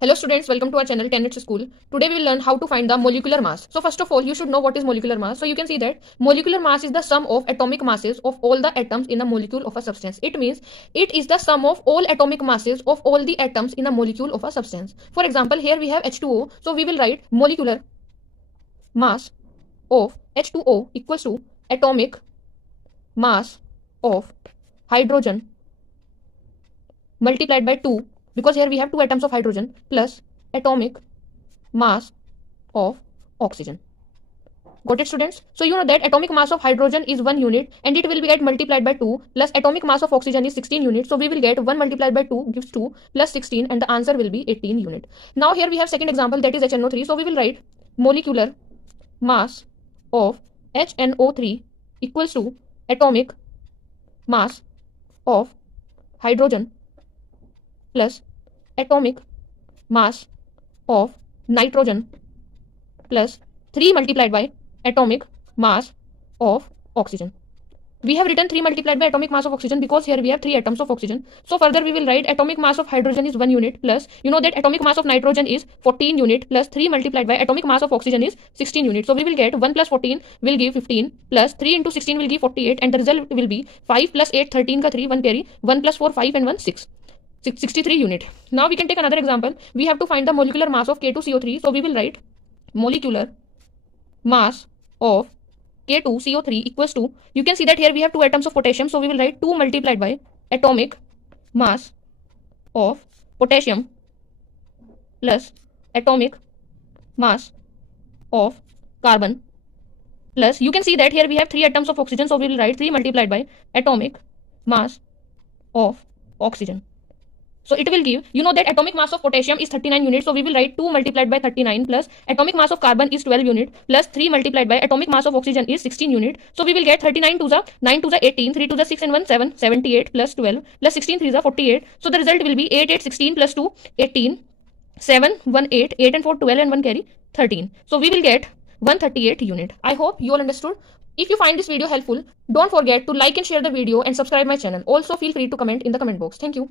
Hello students, welcome to our channel 10 Minutes School. Today we will learn how to find the molecular mass. So first of all, you should know what is molecular mass. So you can see that molecular mass is the sum of atomic masses of all the atoms in a molecule of a substance. It means it is the sum of all atomic masses of all the atoms in a molecule of a substance. For example, here we have H2O. So we will write molecular mass of H2O equals to atomic mass of hydrogen multiplied by 2, because here we have two atoms of hydrogen, plus atomic mass of oxygen. Got it, students? So you know that atomic mass of hydrogen is 1 unit and it will be get multiplied by 2, plus atomic mass of oxygen is 16 units. So we will get 1 multiplied by 2 gives 2 plus 16 and the answer will be 18 unit. Now here we have second example, that is HNO3. So we will write molecular mass of HNO3 equals to atomic mass of hydrogen plus atomic mass of nitrogen plus 3 multiplied by atomic mass of oxygen. We have written 3 multiplied by atomic mass of oxygen because here we have 3 atoms of oxygen. So further we will write atomic mass of hydrogen is 1 unit plus, you know that atomic mass of nitrogen is 14 unit plus 3 multiplied by atomic mass of oxygen is 16 unit. So we will get 1 plus 14 will give 15 plus 3 into 16 will give 48 and the result will be 5 plus 8 13 ka 3 1 carry 1 plus 4 5 and 1 6. 63 unit. Now we can take another example. We have to find the molecular mass of K2CO3. So we will write molecular mass of K2CO3 equals to, you can see that here we have two atoms of potassium. So we will write 2 multiplied by atomic mass of potassium plus atomic mass of carbon plus, you can see that here we have 3 atoms of oxygen. So we will write 3 multiplied by atomic mass of oxygen. So it will give, you know that atomic mass of potassium is 39 units. So we will write 2 multiplied by 39 plus atomic mass of carbon is 12 unit plus 3 multiplied by atomic mass of oxygen is 16 unit. So we will get 39 to the 9 to the 18, 3 to the 6 and 1 7, 78 plus 12 plus 16 3 is 48. So the result will be 8 8 16 plus 2 18, 7 1 8, 8 and 4 12 and 1 carry 13. So we will get 138 unit. I hope you all understood. If you find this video helpful, don't forget to like and share the video and subscribe my channel. Also feel free to comment in the comment box. Thank you.